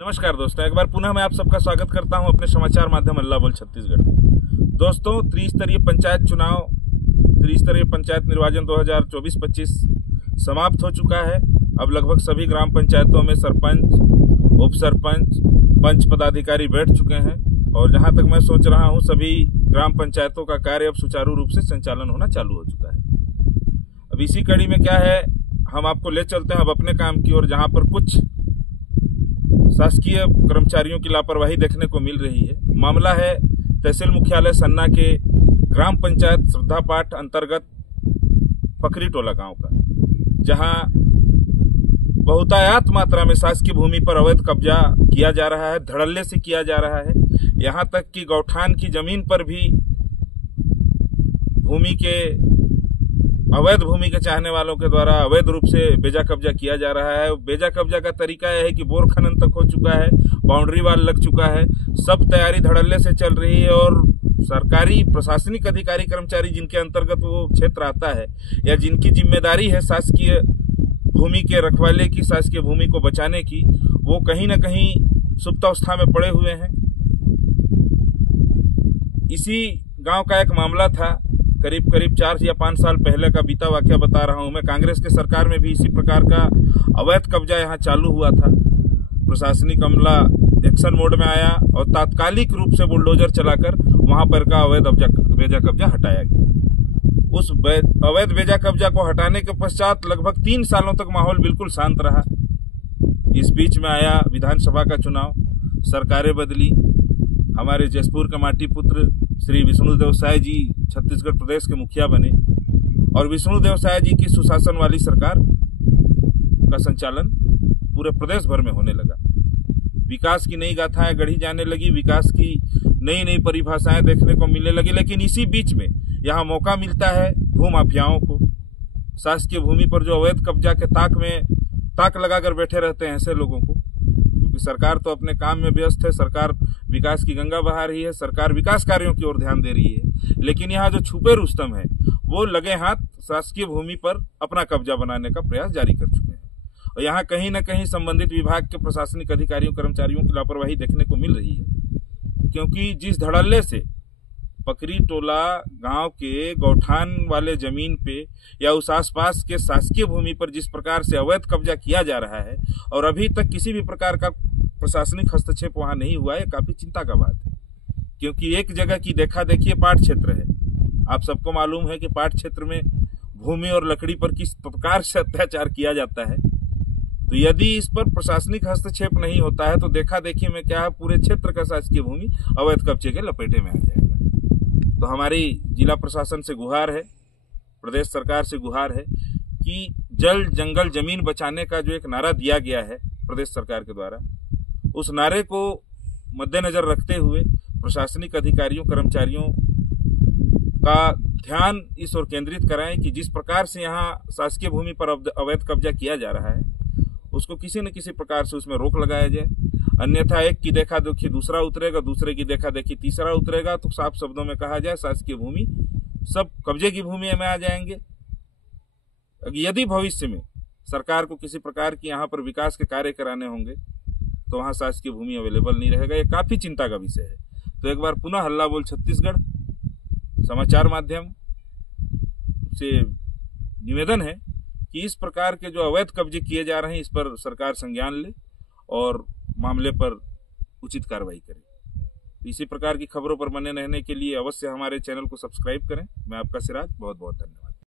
नमस्कार दोस्तों, एक बार पुनः मैं आप सबका स्वागत करता हूं अपने समाचार माध्यम अल्लाह बोल छत्तीसगढ़ में। दोस्तों, त्रिस्तरीय पंचायत निर्वाचन 2024-25 समाप्त हो चुका है। अब लगभग सभी ग्राम पंचायतों में सरपंच, उप सरपंच, पंच पदाधिकारी बैठ चुके हैं और जहां तक मैं सोच रहा हूं सभी ग्राम पंचायतों का कार्य अब सुचारू रूप से संचालन होना चालू हो चुका है। अब इसी कड़ी में क्या है, हम आपको ले चलते हैं अब अपने काम की ओर, जहां पर कुछ शासकीय कर्मचारियों की लापरवाही देखने को मिल रही है। मामला है तहसील मुख्यालय सन्ना के ग्राम पंचायत श्रद्धा पाठ अंतर्गत पकरी टोला गांव का, जहां बहुतायत मात्रा में शासकीय भूमि पर अवैध कब्जा किया जा रहा है, धड़ल्ले से किया जा रहा है। यहां तक कि गौठान की जमीन पर भी अवैध भूमि के चाहने वालों के द्वारा अवैध रूप से बेजा कब्जा किया जा रहा है। बेजा कब्जा का तरीका यह है कि बोर खनन तक हो चुका है, बाउंड्री वाल लग चुका है, सब तैयारी धड़ल्ले से चल रही है और सरकारी प्रशासनिक अधिकारी कर्मचारी जिनके अंतर्गत वो क्षेत्र आता है या जिनकी जिम्मेदारी है शासकीय भूमि के रखवाले की, शासकीय भूमि को बचाने की, वो कहीं न कहीं सुप्तावस्था में पड़े हुए हैं। इसी गांव का एक मामला था, करीब 4 या 5 साल पहले का बीता वाकया बता रहा हूं मैं। कांग्रेस के सरकार में भी इसी प्रकार का अवैध कब्जा यहां चालू हुआ था। प्रशासनिक अमला एक्शन मोड में आया और तात्कालिक रूप से बुलडोजर चलाकर वहां पर का अवैध बेजा कब्जा हटाया गया। उस अवैध बेजा कब्जा को हटाने के पश्चात लगभग 3 सालों तक माहौल बिल्कुल शांत रहा। इस बीच में आया विधानसभा का चुनाव, सरकारें बदली, हमारे जसपुर के माटी पुत्र श्री विष्णुदेव साय जी छत्तीसगढ़ प्रदेश के मुखिया बने और विष्णुदेव साय जी की सुशासन वाली सरकार का संचालन पूरे प्रदेश भर में होने लगा। विकास की नई गाथाएं गढ़ी जाने लगी, विकास की नई नई परिभाषाएं देखने को मिलने लगी। लेकिन इसी बीच में यहाँ मौका मिलता है भूमाफियाओं को, शासकीय भूमि पर जो अवैध कब्जा के ताक लगाकर बैठे रहते हैं ऐसे लोगों को, क्योंकि सरकार तो अपने काम में व्यस्त है, सरकार विकास की गंगा बहा रही है, सरकार विकास कार्यों की ओर ध्यान दे रही है, लेकिन यहाँ जो छुपे रुस्तम है वो लगे हाथ शासकीय भूमि पर अपना कब्जा बनाने का प्रयास जारी कर चुके हैं। और यहाँ कहीं न कहीं संबंधित विभाग के प्रशासनिक अधिकारियों कर्मचारियों की लापरवाही देखने को मिल रही है, क्योंकि जिस धड़ल्ले से पकरी टोला गांव के गौठान वाले जमीन पे या उस आसपास के शासकीय भूमि पर जिस प्रकार से अवैध कब्जा किया जा रहा है और अभी तक किसी भी प्रकार का प्रशासनिक हस्तक्षेप वहां नहीं हुआ है, काफी चिंता का बात है। क्योंकि एक जगह की देखा देखिए पाट क्षेत्र है, आप सबको मालूम है कि पाट क्षेत्र में भूमि और लकड़ी पर किस प्रकार से अत्याचार किया जाता है। तो यदि इस पर प्रशासनिक हस्तक्षेप नहीं होता है तो देखा देखी में क्या है, पूरे क्षेत्र का शासकीय भूमि अवैध कब्जे के लपेटे में आ जाएगा। तो हमारी जिला प्रशासन से गुहार है, प्रदेश सरकार से गुहार है कि जल जंगल जमीन बचाने का जो एक नारा दिया गया है प्रदेश सरकार के द्वारा, उस नारे को मद्देनजर रखते हुए प्रशासनिक अधिकारियों कर्मचारियों का ध्यान इस ओर केंद्रित कराएं कि जिस प्रकार से यहाँ शासकीय भूमि पर अवैध कब्जा किया जा रहा है उसको किसी न किसी प्रकार से उसमें रोक लगाया जाए। अन्यथा एक की देखा देखी दूसरा उतरेगा, दूसरे की देखा देखी तीसरा उतरेगा, तो साफ शब्दों में कहा जाए शासकीय भूमि सब कब्जे की भूमि में आ जाएंगे। यदि भविष्य में सरकार को किसी प्रकार की यहाँ पर विकास के कार्य कराने होंगे तो वहां शासकीय भूमि अवेलेबल नहीं रहेगा। ये काफी चिंता का विषय है। तो एक बार पुनः हल्ला बोल छत्तीसगढ़ समाचार माध्यम से निवेदन है कि इस प्रकार के जो अवैध कब्जे किए जा रहे हैं इस पर सरकार संज्ञान ले और मामले पर उचित कार्रवाई करे। इसी प्रकार की खबरों पर बने रहने के लिए अवश्य हमारे चैनल को सब्सक्राइब करें। मैं आपका सिराज, बहुत बहुत धन्यवाद।